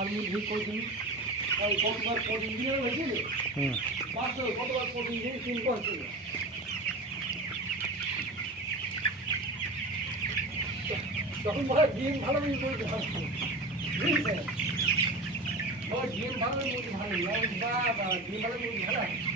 মুরগি কদিন কতবার প্রোটিন দিয়ে হয়েছিল পাঁচশো কতবার প্রোটিন দিয়ে 3 করছিল তখন বড় ডিম ভালো মিল করতে পারছি বুঝছেন বড় ডিম ভালো মিল ভালো বাবা ডিম ভালো মিল ভালো